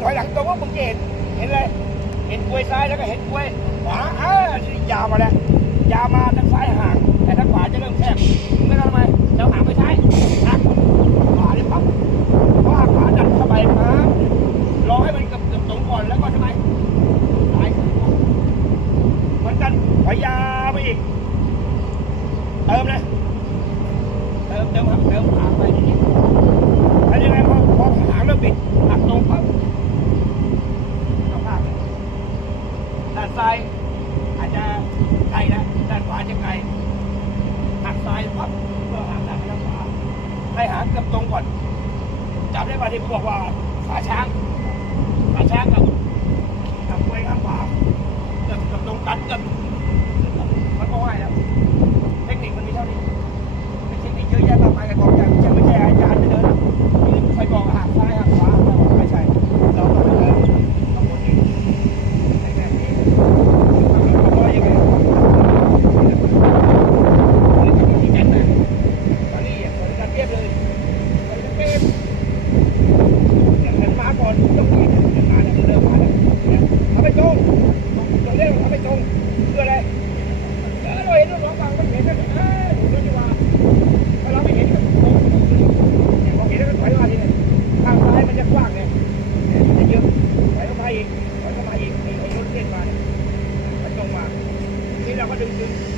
ถอยหลังตรงว่ามึงจะเห็นเห็นเลย เห็นกล้วยซ้ายแล้วก็เห็นกล้วยขวาอ่ายาวมาแล้วยาวมาทางซ้ายห่าง แต่ทางขวาจะเริ่มแคบมึงไม่ทำไมจะหางไปซ้ายหักขวาเลยปั๊บเพราะขวาดันเข้าไปปั๊บรอให้มันเกือบเกือบตรงก่อนแล้วก็ทำไมซ้ายมันดันพยายามไปอีกเติมเลยเติมเติมหักเติมหาไปนิดๆ แล้วยังไงพอพอหางเริ่มบิดหักตรงปั๊บก็พลาดเลยด้านซ้าย อาจจะไกลนะด้านขวาจะไกลหักซ้ายปั๊บก็หักด้านไปด้านขวาให้หางกับตรงก่อนจำได้ป่ะที่ผมบอกว่าขาช้างขาช้างกับกับกล้วยข้างขวากือบกับตรงกันกับ I've